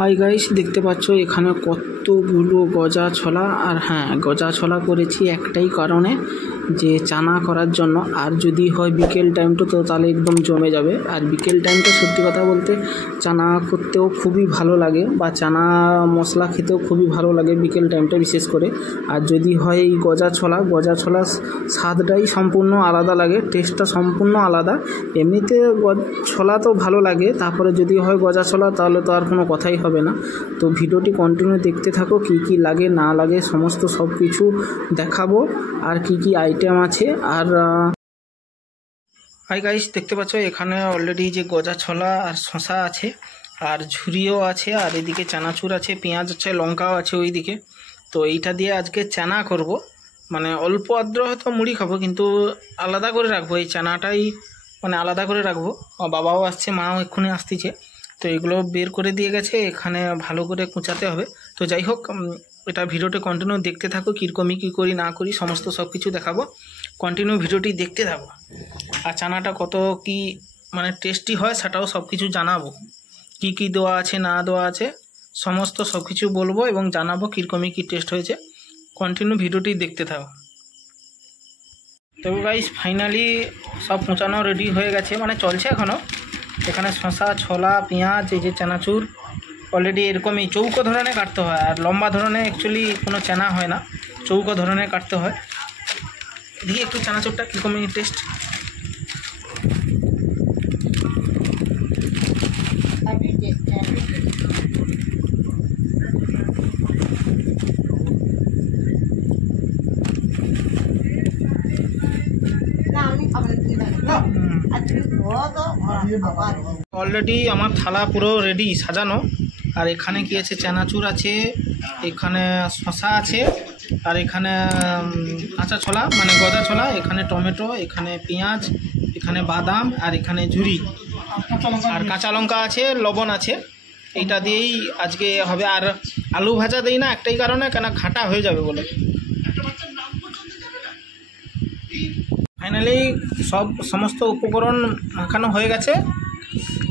Hi guys, দেখতে পাচ্ছ এখানে কতগুলো গজা ছোলা। আর হ্যাঁ, গজা ছোলা করেছি একটাই কারণে, যে চানা করার জন্য। আর যদি হয় বিকেল টাইমটা তো তাহলে একদম জমে যাবে। আর বিকেল টাইমটা সত্যি কথা বলতে চানা করতেও খুবই ভালো লাগে, বা চানা মশলা খেতেও খুবই ভালো লাগে বিকেল টাইমটা বিশেষ করে। আর যদি হয় এই গজা ছোলা স্বাদটাই সম্পূর্ণ আলাদা লাগে, টেস্টটা সম্পূর্ণ আলাদা। এমনিতে ছোলা তো ভালো লাগে, তারপরে যদি হয় গজা ছোলা তাহলে তো আর কোনো কথাই হবে না। তো ভিডিওটি কন্টিনিউ দেখতে থাকো, কি কি লাগে না লাগে সমস্ত সব কিছু দেখাবো, আর কি কি আইটেম আছে। আর হাই গাইস, দেখতে পাচ্ছ এখানে অলরেডি যে গজা ছোলা আর শশা আছে, আর ঝুরিও আছে, আর এদিকে চানাচুর আছে, পেঁয়াজ আছে, লঙ্কাও আছে ওইদিকে। তো এইটা দিয়ে আজকে চানা করব, মানে অল্প আদ্র হয়তো মুড়ি খাবো, কিন্তু আলাদা করে রাখবো এই চানাটাই, মানে আলাদা করে রাখবো। বাবাও আসছে, মাও এক্ষুনি আসতেছে, তো এগুলো বের করে দিয়ে গেছে, এখানে ভালো করে কুচাতে হবে। তো যাই হোক, এটা ভিডিওটি কন্টিনিউ দেখতে থাকো, কীরকমই কী করি না করি সমস্ত সব কিছু দেখাবো। কন্টিনিউ ভিডিওটি দেখতে থাকো, আর চানাটা কত কি মানে টেস্টি হয় সেটাও সব কিছু জানাবো, কি কি দেওয়া আছে না দেওয়া আছে সমস্ত সব কিছু বলবো এবং জানাবো কীরকমই কী টেস্ট হয়েছে। কন্টিনিউ ভিডিওটি দেখতে থাকো। তো গাইস, ফাইনালি সব কুচানো রেডি হয়ে গেছে, মানে চলছে এখনও। এখানে শশা, ছোলা, পেঁয়াজ, এই যে চানাচুর অলরেডি এরকমই চৌকো ধরনের কাটতে হয়। আর লম্বা ধরনের অ্যাকচুয়ালি কোনো চানা হয় না, চৌকো ধরনের কাটতে হয়। এদিকে একটু চানাচুরটা কীরকমই টেস্ট। অলরেডি আমার থালা পুরো রেডি সাজানো। আর এখানে কি আছে, চানাচুর আছে, এখানে শশা আছে, আর এখানে কাঁচা ছোলা মানে গজা ছোলা, এখানে টমেটো, এখানে পেঁয়াজ, এখানে বাদাম, আর এখানে ঝুরি, আর কাঁচা লঙ্কা আছে, লবণ আছে। এইটা দিয়েই আজকে হবে। আর আলু ভাজা দেই না একটাই কারণে, কেন ঘাটা হয়ে যাবে বলে। ফাইনালি সমস্ত উপকরণ মাখানো হয়ে গেছে,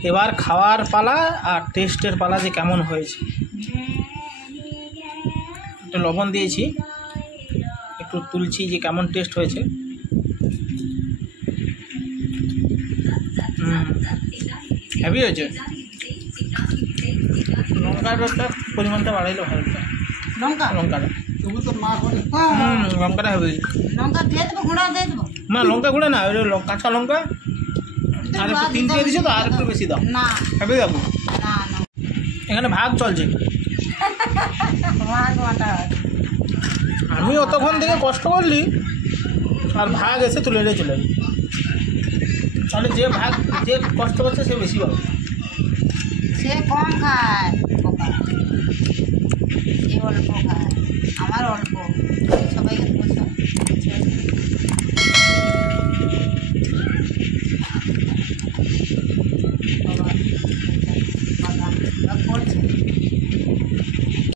এবার খাওয়ার পালা আর টেস্টের পালা যে কেমন হয়েছে। একটু লবণ দিয়েছি, একটু তুলছি যে কেমন টেস্ট হয়েছে। হেভি হয়েছে। লঙ্কার পরিমাণটা বাড়াইলে ভালো। লঙ্কাটা হেভি। না, লঙ্কা গুঁড়া না, কাঁচা লঙ্কা। আর একটু তিনটে দিছো তো, আর একটু বেশি দাও, হেভি যাবো। এখানে ভাগ চলছে, আমি অতক্ষণ থেকে কষ্ট করলি আর ভাগ এসে তুলে নিয়ে চলে, তাহলে যে কষ্ট করছে সে বেশি পাবে, সে কম খায়।